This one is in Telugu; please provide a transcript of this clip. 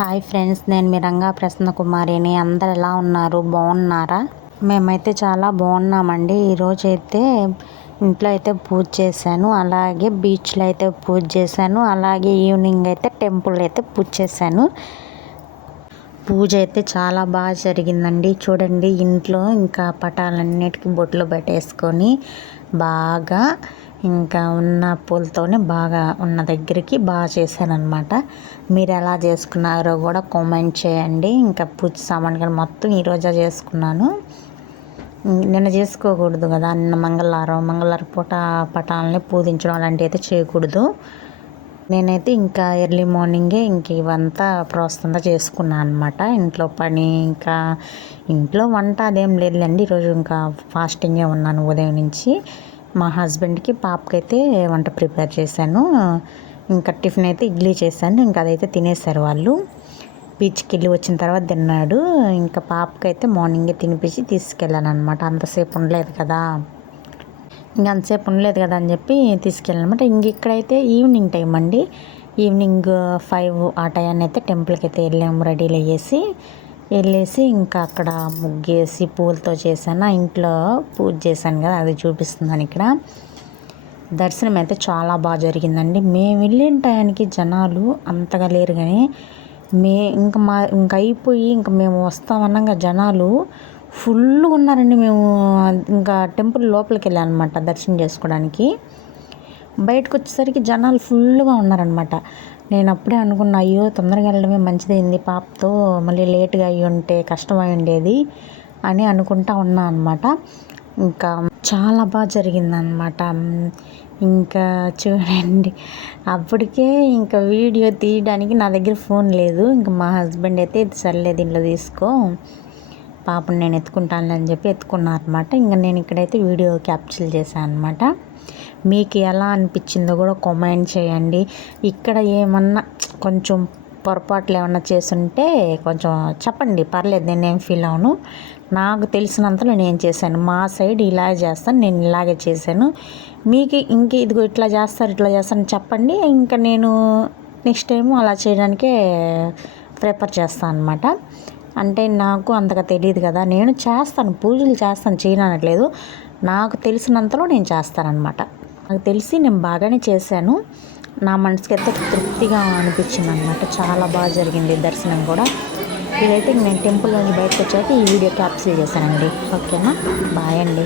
హాయ్ ఫ్రెండ్స్, నేను మీ రంగా ప్రసన్న కుమారిని. అందరు ఎలా ఉన్నారు? బాగున్నారా? మేమైతే చాలా బాగున్నామండి. ఈరోజు అయితే ఇంట్లో అయితే పూజ చేశాను, అలాగే బీచ్లో అయితే పూజ చేశాను, అలాగే ఈవినింగ్ అయితే టెంపుల్ అయితే పూజ చేశాను. పూజ అయితే చాలా బాగా జరిగిందండి. చూడండి, ఇంట్లో ఇంకా పటాలన్నిటికీ బొట్లు పెట్టేసుకొని బాగా ఇంకా ఉన్న పూలతోనే బాగా ఉన్న దగ్గరికి బాగా చేశానమాట. మీరు ఎలా చేసుకున్నారో కూడా కామెంట్ చేయండి. ఇంకా పూజ సామాన్లు మొత్తం ఈరోజే చేసుకున్నాను. నిన్న చేసుకోకూడదు కదా, నిన్న మంగళవారం పూట పటాలని పూజించడం అలాంటివి అయితే చేయకూడదు. నేనైతే ఇంకా ఎర్లీ మార్నింగే ఇంక ఇవంతా ప్రాసెస్ చేసుకున్నాను అనమాట. ఇంట్లో పని ఇంకా ఇంట్లో వంట అదేం లేదులేండి. ఈరోజు ఇంకా ఫాస్టింగే ఉన్నాను ఉదయం నుంచి. మా హస్బెండ్కి పాపకైతే వంట ప్రిపేర్ చేశాను. ఇంకా టిఫిన్ అయితే ఇడ్లీ చేశాను. ఇంకా అదైతే తినేశారు వాళ్ళు. బీచ్కి వెళ్ళి వచ్చిన తర్వాత తిన్నాడు. ఇంకా పాపకైతే మార్నింగే తినిపించి తీసుకెళ్ళాను అనమాట. అంతసేపు ఉండలేదు కదా అని చెప్పి తీసుకెళ్ళాను అనమాట. ఇంక ఇక్కడైతే ఈవినింగ్ టైం అండి. ఈవినింగ్ 5 ఆ టైంని అయితే టెంపుల్కి అయితే వెళ్ళాము. రెడీలు వెళ్ళేసి ఇంకా అక్కడ ముగ్గేసి పూలతో చేశాను. ఇంట్లో పూజ చేశాను కదా, అది చూపిస్తున్నాను ఇక్కడ. దర్శనం అయితే చాలా బాగా జరిగిందండి. మేము వెళ్ళిన టయానికి జనాలు అంతగా లేరు, కానీ ఇంకా అయిపోయి ఇంకా మేము వస్తామన్నాక జనాలు ఫుల్గా ఉన్నారండి. మేము ఇంకా టెంపుల్ లోపలికి వెళ్ళాను అనమాట దర్శనం చేసుకోవడానికి. బయటకు వచ్చేసరికి జనాలు ఫుల్గా ఉన్నారనమాట. నేను అప్పుడే అనుకున్నా, అయ్యో తొందరగా వెళ్ళడమే మంచిదైంది, పాపతో మళ్ళీ లేట్గా అయ్యి ఉంటే కష్టమై ఉండేది అని అనుకుంటా ఉన్నా అనమాట. ఇంకా చాలా బాగా జరిగిందనమాట. ఇంకా చూడండి, అప్పటికే ఇంకా వీడియో తీయడానికి నా దగ్గర ఫోన్ లేదు. ఇంకా మా హస్బెండ్ అయితే ఇది సర్లే దీంట్లో తీసుకో, పాపను నేను ఎత్తుకుంటాను అని చెప్పి ఎత్తుకున్నారనమాట. ఇంకా నేను ఇక్కడైతే వీడియో క్యాప్చర్ చేశాను అనమాట. మీకు ఎలా అనిపించిందో కూడా కామెంట్ చేయండి. ఇక్కడ ఏమన్నా కొంచెం పొరపాట్లు ఏమన్నా చేసుంటే కొంచెం చెప్పండి, పర్లేదు, నేనేం ఫీల్ అవను. నాకు తెలిసినంతలో నేను చేశాను. మా సైడ్ ఇలాగే చేస్తాను, నేను ఇలాగే చేశాను. మీకు ఇదిగో ఇట్లా చేస్తాను చెప్పండి. ఇంకా నేను నెక్స్ట్ టైం అలా చేయడానికే ప్రిఫర్ చేస్తాను అనమాట. అంటే నాకు అంతగా తెలియదు కదా, నేను చేస్తాను, పూజలు చేస్తాను, చేయనట్లేదు. నాకు తెలిసినంతలో నేను చేస్తానన్నమాట. నాకు తెలిసి నేను బాగానే చేశాను. నా మనసుకి అయితే తృప్తిగా అనిపించింది అనమాట. చాలా బాగా జరిగింది దర్శనం కూడా. ఇదైతే నేను టెంపుల్ నుంచి బయటకు వచ్చాక ఈ వీడియో క్యాప్చర్ చేశానండి. ఓకేనా, బాయ్ అండి.